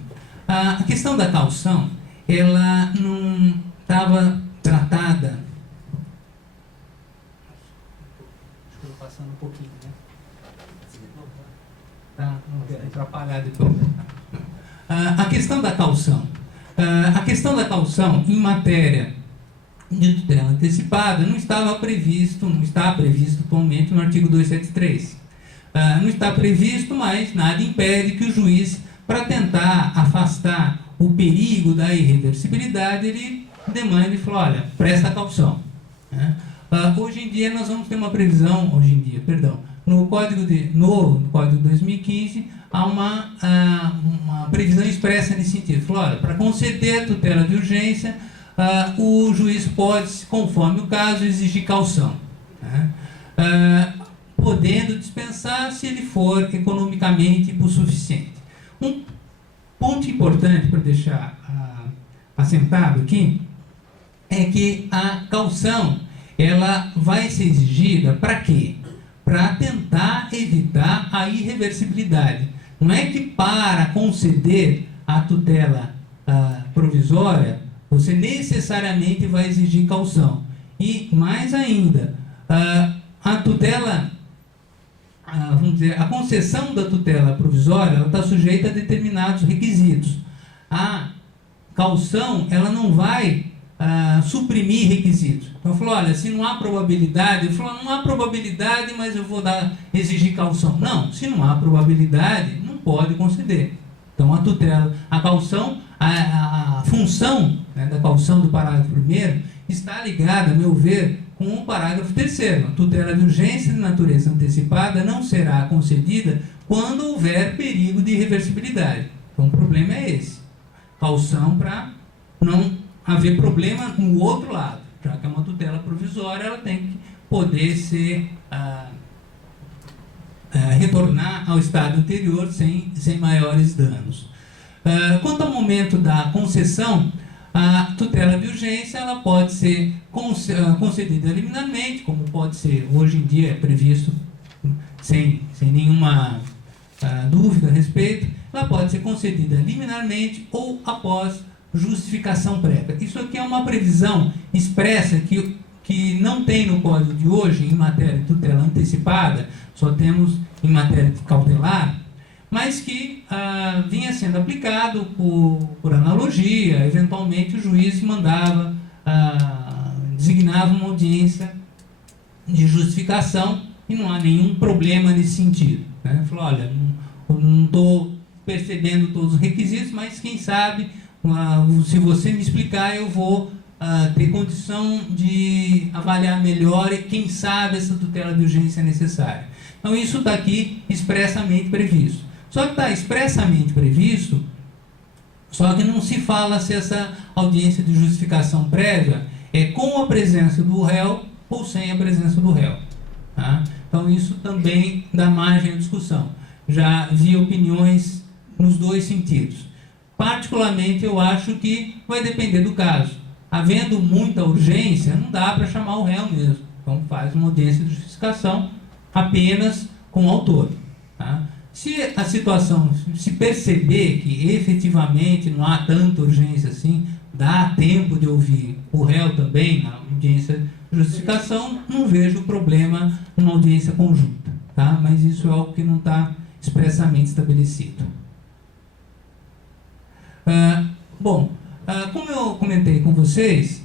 A questão da caução, ela não estava tratada. Estou passando um pouquinho, né? Tá, não quero atrapalhar depois. A questão da caução. A questão da caução em matéria de tutela antecipada não está previsto atualmente no artigo 273. Não está previsto, mas nada impede que o juiz, para tentar afastar o perigo da irreversibilidade, ele demande e fala: olha, presta caução. Hoje em dia nós vamos ter uma previsão, no Código no Código de 2015, há uma previsão expressa nesse sentido. Fala: olha, para conceder a tutela de urgência, o juiz pode, conforme o caso, exigir caução, podendo dispensar se ele for economicamente hipossuficiente. Um ponto importante para deixar assentado aqui é que a caução, ela vai ser exigida para quê? Para tentar evitar a irreversibilidade. Não é que para conceder a tutela provisória você necessariamente vai exigir caução. E mais ainda, a tutela, a concessão da tutela provisória, ela está sujeita a determinados requisitos. A caução, ela não vai suprimir requisitos. Então falou: olha, se não há probabilidade, ele falou: não há probabilidade, mas eu vou exigir caução. Não, se não há probabilidade, não pode conceder. Então a caução, a função, né, da caução do parágrafo 1º está ligada, a meu ver, com o parágrafo 3º. A tutela de urgência de natureza antecipada não será concedida quando houver perigo de irreversibilidade. Então o problema é esse. Caução para não haver problema no outro lado. Já que é uma tutela provisória, ela tem que poder ser retornar ao estado anterior sem maiores danos. Quanto ao momento da concessão, a tutela de urgência ela pode ser concedida liminarmente, como pode ser hoje em dia, é previsto sem nenhuma dúvida a respeito. Ela pode ser concedida liminarmente ou após justificação prévia. Isso aqui é uma previsão expressa que não tem no Código de hoje em matéria de tutela antecipada, só temos em matéria de cautelar, mas que vinha sendo aplicado por analogia. Eventualmente o juiz designava uma audiência de justificação e não há nenhum problema nesse sentido, né? Falou: olha, não estou percebendo todos os requisitos, mas quem sabe, se você me explicar, eu vou ter condição de avaliar melhor e quem sabe essa tutela de urgência é necessária. Então isso está aqui expressamente previsto. Só que está expressamente previsto, só que não se fala se essa audiência de justificação prévia é com a presença do réu ou sem a presença do réu. Tá? Então isso também dá margem à discussão. Já vi opiniões nos dois sentidos. Particularmente eu acho que vai depender do caso. Havendo muita urgência, não dá para chamar o réu mesmo. Então faz uma audiência de justificação apenas com o autor. Tá? Se a situação se perceber que efetivamente não há tanta urgência assim, dá tempo de ouvir o réu também na audiência de justificação, não vejo problema numa audiência conjunta. Tá? Mas isso é algo que não está expressamente estabelecido. Como eu comentei com vocês,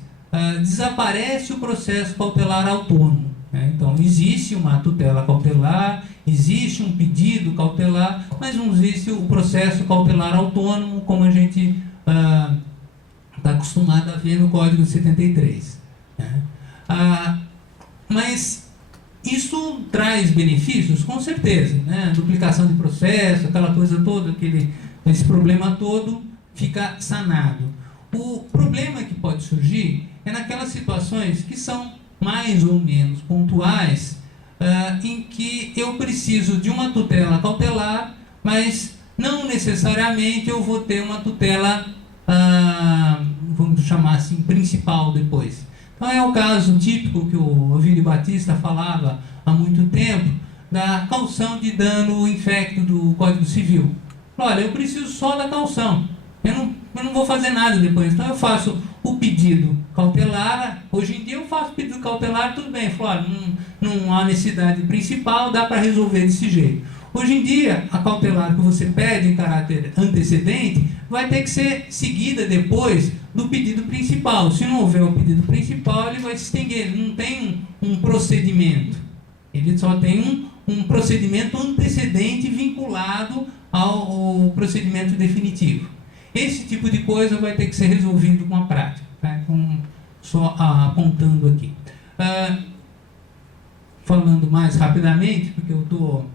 desaparece o processo cautelar autônomo, né? Então, existe uma tutela cautelar, existe um pedido cautelar, mas não existe o processo cautelar autônomo, como a gente está acostumado a ver no Código 73. Né? Mas isso traz benefícios? Com certeza. Né? Duplicação de processo, aquela coisa toda, esse problema todo fica sanado. O problema que pode surgir é naquelas situações que são mais ou menos pontuais, em que eu preciso de uma tutela cautelar, mas não necessariamente eu vou ter uma tutela, vamos chamar assim, principal depois. Então é o caso típico que o Ovídio Batista falava há muito tempo, da caução de dano infecto do Código Civil. Olha, eu preciso só da caução, eu não vou fazer nada depois, então eu faço o pedido cautelar. Hoje em dia eu faço pedido cautelar, tudo bem, olha, não há necessidade principal, dá para resolver desse jeito. Hoje em dia, a cautelar que você pede em caráter antecedente vai ter que ser seguida depois do pedido principal. Se não houver o pedido principal, ele vai se extinguir. Ele não tem um procedimento. Ele só tem um procedimento antecedente vinculado ao procedimento definitivo. Esse tipo de coisa vai ter que ser resolvido com a prática. Tá? Só apontando aqui. Falando mais rapidamente, porque eu estou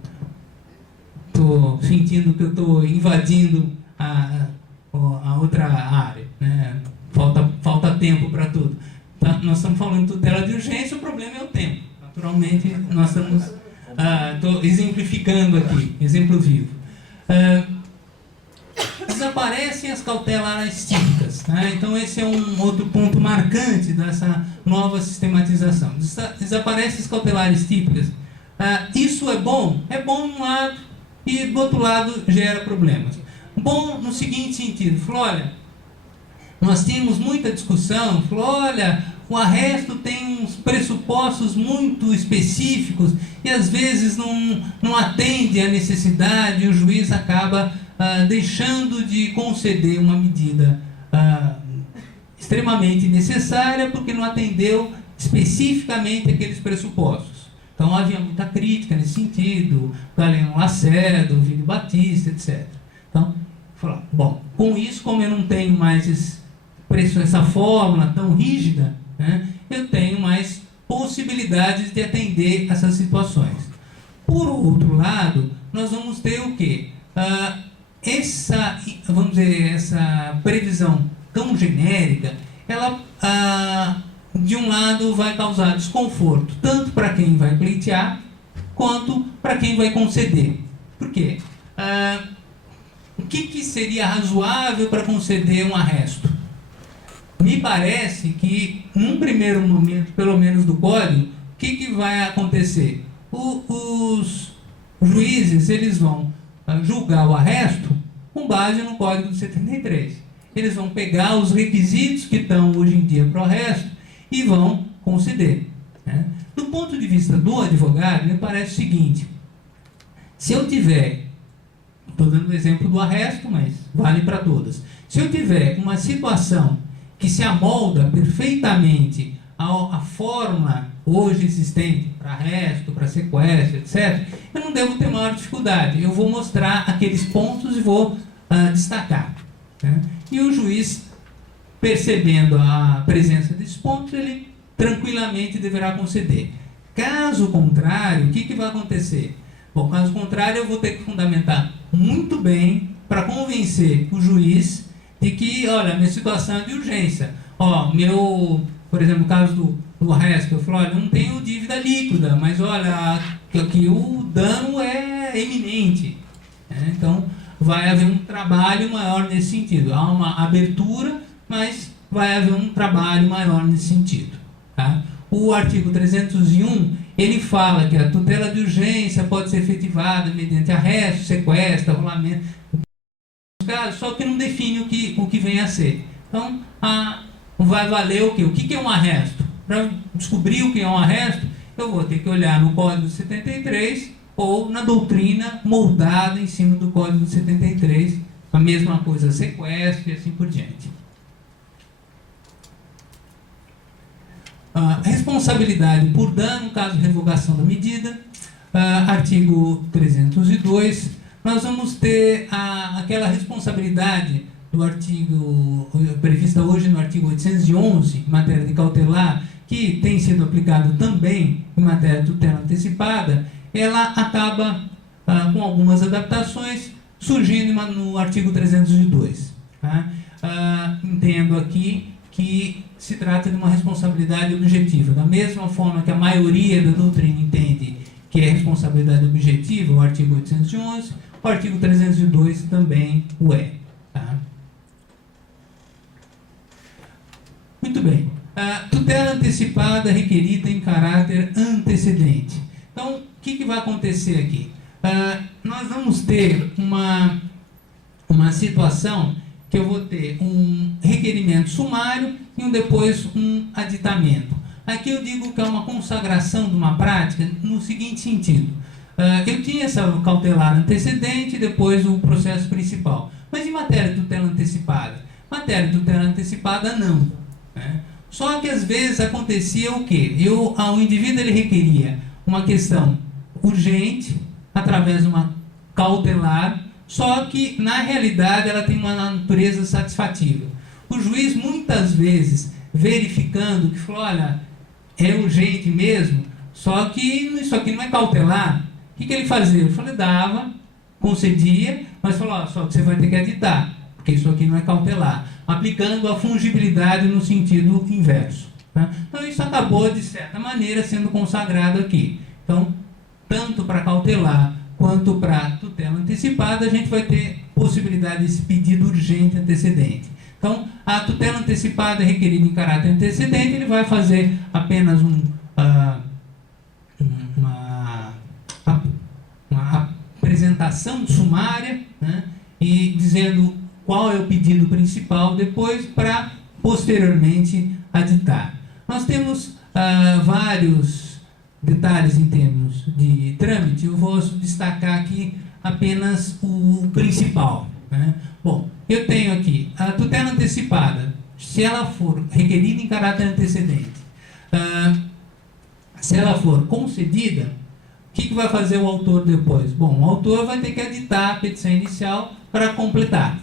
sentindo que eu estou invadindo a outra área, né? Falta tempo para tudo. Tá? Nós estamos falando de tutela de urgência, o problema é o tempo. Naturalmente, nós estamos estou exemplificando aqui, exemplo vivo. Desaparecem as cautelares típicas. Tá? Então, esse é um outro ponto marcante dessa nova sistematização. Desaparecem as cautelares típicas. Isso é bom? É bom de um lado e do outro lado gera problemas. Bom no seguinte sentido, olha, nós temos muita discussão, olha, o arresto tem uns pressupostos muito específicos e às vezes não atende à necessidade e o juiz acaba deixando de conceder uma medida extremamente necessária porque não atendeu especificamente aqueles pressupostos. Então havia muita crítica nesse sentido, Galeno Lacerda, Ovídio Batista, etc. Então, bom, com isso, como eu não tenho mais essa fórmula tão rígida, né, eu tenho mais possibilidades de atender essas situações. Por outro lado, nós vamos ter o quê? Essa previsão tão genérica, ela, de um lado, vai causar desconforto, tanto para quem vai pleitear, quanto para quem vai conceder. Por quê? O que seria razoável para conceder um arresto? Me parece que, num primeiro momento, pelo menos do Código, o que vai acontecer? Os juízes eles vão julgar o arresto com base no Código de 73. Eles vão pegar os requisitos que estão hoje em dia para o arresto e vão conceder. Né? Do ponto de vista do advogado, me parece o seguinte: se eu tiver, estou dando o exemplo do arresto, mas vale para todas. Se eu tiver uma situação que se amolda perfeitamente à fórmula hoje existente para arresto, para sequestro, etc., eu não devo ter maior dificuldade. Eu vou mostrar aqueles pontos e vou destacar. Né? E o juiz, percebendo a presença desses pontos, ele tranquilamente deverá conceder. Caso contrário, o que vai acontecer? Bom, caso contrário, eu vou ter que fundamentar muito bem para convencer o juiz de que, olha, minha situação é de urgência. Por exemplo, no caso do arresto, eu falo, olha, não tenho dívida líquida, mas olha, aqui o dano é eminente. Né? Então, vai haver um trabalho maior nesse sentido. Há uma abertura, mas vai haver um trabalho maior nesse sentido. Tá? O artigo 301, ele fala que a tutela de urgência pode ser efetivada mediante arresto, sequestro, arrolamento, só que não define o que vem a ser. Então, vai valer o quê? O que é um arresto? Para descobrir o que é um arresto, eu vou ter que olhar no Código 73 ou na doutrina moldada em cima do Código 73, a mesma coisa, sequestro e assim por diante. responsabilidade por dano, caso de revogação da medida, artigo 302, nós vamos ter aquela responsabilidade do artigo, prevista hoje no artigo 811, em matéria de cautelar, que tem sido aplicado também em matéria de tutela antecipada, ela acaba com algumas adaptações, surgindo no artigo 302. Tá? Entendo aqui que se trata de uma responsabilidade objetiva. Da mesma forma que a maioria da doutrina entende que é responsabilidade objetiva, o artigo 811, o artigo 302 também o é. Tá? Muito bem. Tutela antecipada requerida em caráter antecedente. Então, o que vai acontecer aqui? Nós vamos ter uma situação que eu vou ter um requerimento sumário e depois um aditamento. Aqui eu digo que é uma consagração de uma prática no seguinte sentido. Eu tinha essa cautelar antecedente e depois o processo principal. Mas em matéria de tutela antecipada? Matéria de tutela antecipada, não. Né? Só que às vezes acontecia o quê? O indivíduo ele requeria uma questão urgente, através de uma cautelar, só que na realidade ela tem uma natureza satisfativa. O juiz muitas vezes verificando que falou, olha, é urgente mesmo, só que isso aqui não é cautelar. O que ele fazia? Ele falou, dava, concedia, mas falou, só que você vai ter que aditar, porque isso aqui não é cautelar, aplicando a fungibilidade no sentido inverso. Tá? Então isso acabou de certa maneira sendo consagrado aqui. Então, tanto para cautelar quanto para tutela antecipada, a gente vai ter possibilidade desse pedido urgente antecedente. Então, a tutela antecipada requerida em caráter antecedente, ele vai fazer apenas uma apresentação sumária, né, e dizendo qual é o pedido principal, depois para posteriormente aditar. Nós temos vários detalhes em termos de trâmite, eu vou destacar aqui apenas o principal. Né? Bom, eu tenho aqui a tutela antecipada, se ela for requerida em caráter antecedente, se ela for concedida, o que vai fazer o autor depois? Bom, o autor vai ter que editar a petição inicial para completar.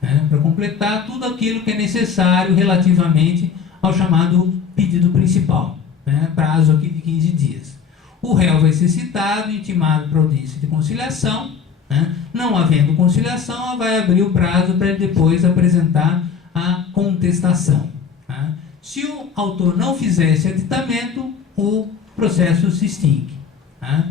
Né? Para completar tudo aquilo que é necessário relativamente ao chamado pedido principal. Né? Prazo aqui de 15 dias. O réu vai ser citado, intimado para audiência de conciliação. Né? Não havendo conciliação, ela vai abrir o prazo para ele depois apresentar a contestação. Tá? Se o autor não fizer esse aditamento, o processo se extingue. Tá?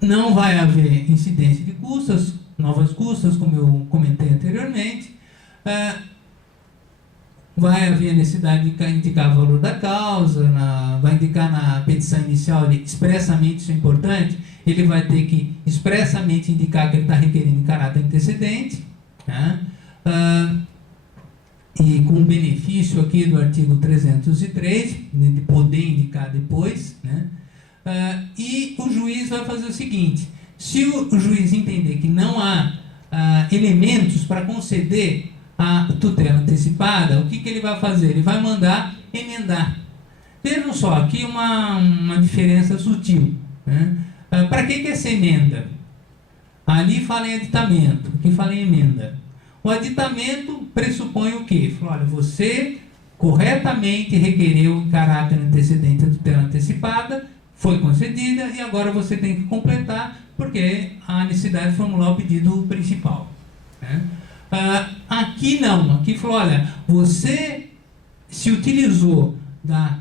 Não vai haver incidência de custas, novas custas, como eu comentei anteriormente. Vai haver a necessidade de indicar o valor da causa, vai indicar na petição inicial expressamente, isso é importante, ele vai ter que expressamente indicar que ele está requerendo em caráter antecedente, tá? E com o benefício aqui do artigo 303, de poder indicar depois, né? E o juiz vai fazer o seguinte, se o juiz entender que não há elementos para conceder a tutela antecipada, o que ele vai fazer? Ele vai mandar emendar. Vejam só, aqui uma diferença sutil. Né? Para que essa emenda? Ali fala em aditamento, aqui fala em emenda. O aditamento pressupõe o quê? Fala, olha, você corretamente requereu em caráter antecedente a tutela antecipada, foi concedida e agora você tem que completar porque há necessidade de formular o pedido principal. Né? Aqui não, aqui falou, olha, você se utilizou da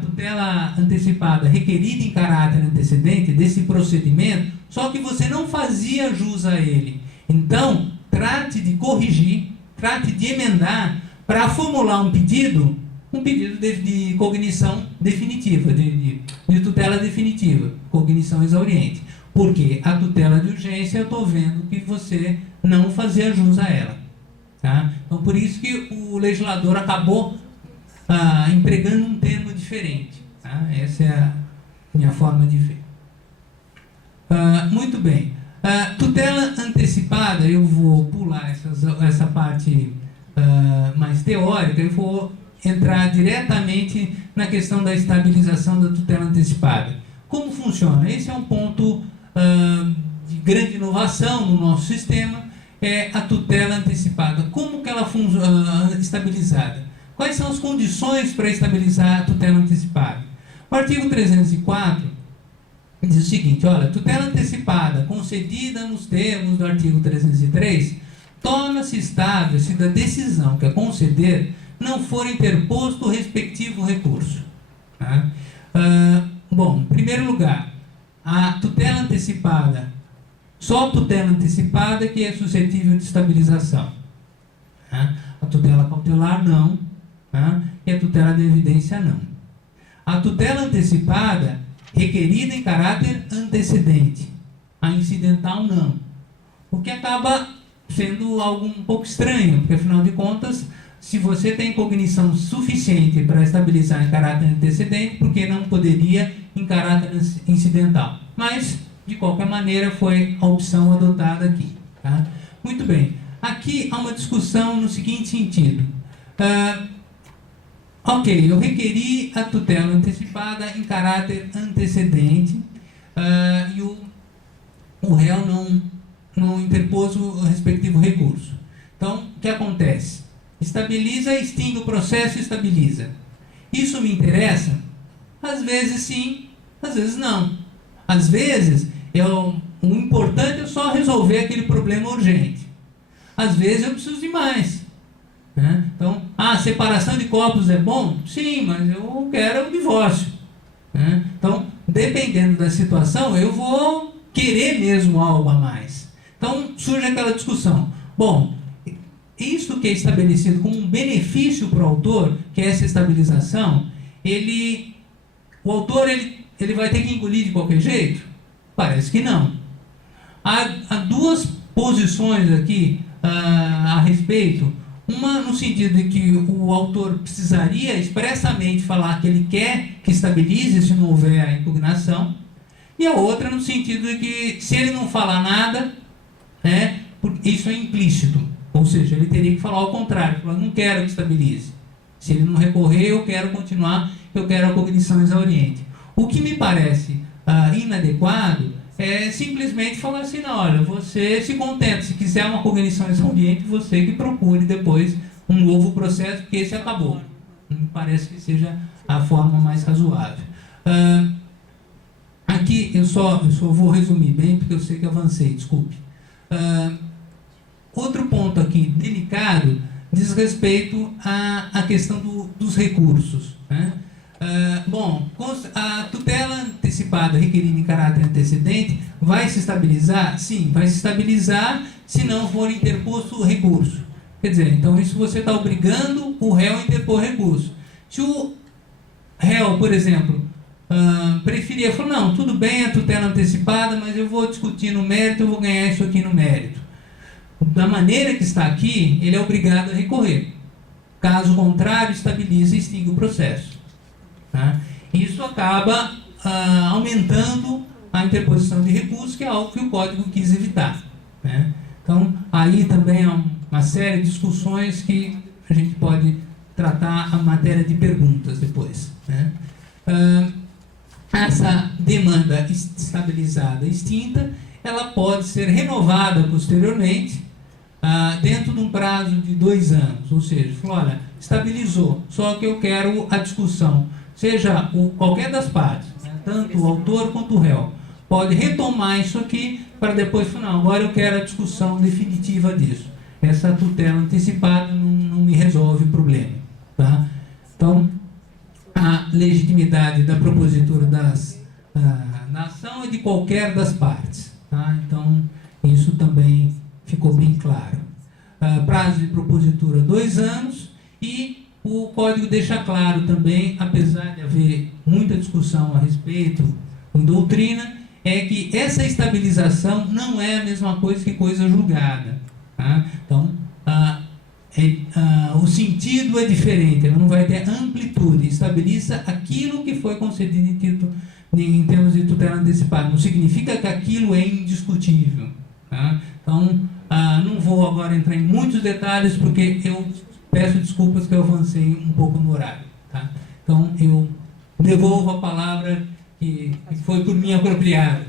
tutela antecipada requerida em caráter antecedente desse procedimento, só que você não fazia jus a ele. Então, trate de corrigir, trate de emendar para formular um pedido de cognição definitiva, de tutela definitiva, cognição exauriente. Porque a tutela de urgência eu estou vendo que você não fazia jus a ela. Tá? Então, por isso que o legislador acabou empregando um termo diferente. Tá? Essa é a minha forma de ver. Muito bem. Tutela antecipada, eu vou pular essa parte mais teórica, eu vou entrar diretamente na questão da estabilização da tutela antecipada. Como funciona? Esse é um ponto de grande inovação no nosso sistema, é a tutela antecipada. Como que ela funciona estabilizada? Quais são as condições para estabilizar a tutela antecipada? O artigo 304 diz o seguinte, olha, tutela antecipada concedida nos termos do artigo 303 torna-se estável se da decisão que a conceder não for interposto o respectivo recurso. Tá? Bom, em primeiro lugar, a tutela antecipada, só a tutela antecipada que é suscetível de estabilização. Tá? A tutela cautelar não, tá? E a tutela de evidência não. A tutela antecipada requerida em caráter antecedente, a incidental não. O que acaba sendo algo um pouco estranho, porque afinal de contas, se você tem cognição suficiente para estabilizar em caráter antecedente, por que não poderia em caráter incidental? Mas, de qualquer maneira, foi a opção adotada aqui. Tá? Muito bem. Aqui há uma discussão no seguinte sentido. Ok, eu requeri a tutela antecipada em caráter antecedente e o réu não interpôs o respectivo recurso. Então, o que acontece? Estabiliza, extingue o processo, estabiliza. Isso me interessa? Às vezes sim, às vezes não. Às vezes, o importante é só resolver aquele problema urgente. Às vezes eu preciso de mais. Né? Então, a separação de corpos é bom? Sim, mas eu quero o divórcio. Né? Então, dependendo da situação, eu vou querer mesmo algo a mais. Então, surge aquela discussão. Bom, isso que é estabelecido como um benefício para o autor, que é essa estabilização, o autor ele vai ter que engolir de qualquer jeito? Parece que não. Há duas posições aqui a respeito. Uma no sentido de que o autor precisaria expressamente falar que ele quer que estabilize se não houver a impugnação, e a outra no sentido de que se ele não falar nada, né, isso é implícito, ou seja, ele teria que falar ao contrário, falar, não quero que estabilize. Se ele não recorrer, eu quero continuar, eu quero a cognição exauriente. O que me parece inadequado é simplesmente falar assim, não, olha, você se contenta, se quiser uma cognição exauriente, você que procure depois um novo processo, porque esse acabou. Me parece que seja a forma mais razoável. Aqui eu só vou resumir bem, porque eu sei que avancei, desculpe. Outro ponto aqui delicado diz respeito à questão dos recursos. Né? Bom, a tutela antecipada requerida em caráter antecedente vai se estabilizar? Sim, vai se estabilizar se não for interposto o recurso. Quer dizer, então isso você está obrigando o réu a interpor recurso. Se o réu, por exemplo, preferia, falou, não, tudo bem a tutela antecipada, mas eu vou discutir no mérito, eu vou ganhar isso aqui no mérito. Da maneira que está aqui, ele é obrigado a recorrer. Caso contrário, estabiliza e extingue o processo. Tá? Isso acaba aumentando a interposição de recursos, que é algo que o Código quis evitar. Né? Então, aí também há uma série de discussões que a gente pode tratar a matéria de perguntas depois. Né? Essa demanda estabilizada extinta, ela pode ser renovada posteriormente dentro de um prazo de 2 anos. Ou seja, falou, olha, estabilizou, só que eu quero a discussão. Seja qualquer das partes, né, tanto o autor quanto o réu, pode retomar isso aqui para depois falar, não, agora eu quero a discussão definitiva disso. Essa tutela antecipada não me resolve o problema. Tá? Então, a legitimidade da propositura da ação é de qualquer das partes. Tá? Então, isso também ficou bem claro. Prazo de propositura 2 anos e o Código deixa claro também, apesar de haver muita discussão a respeito em doutrina, é que essa estabilização não é a mesma coisa que coisa julgada. Tá? Então, o sentido é diferente, ela não vai ter amplitude, estabiliza aquilo que foi concedido em termos de tutela antecipada, não significa que aquilo é indiscutível. Tá? Então, não vou agora entrar em muitos detalhes, porque eu Peço desculpas que eu avancei um pouco no horário. Tá? Então, eu devolvo a palavra que foi por mim apropriada.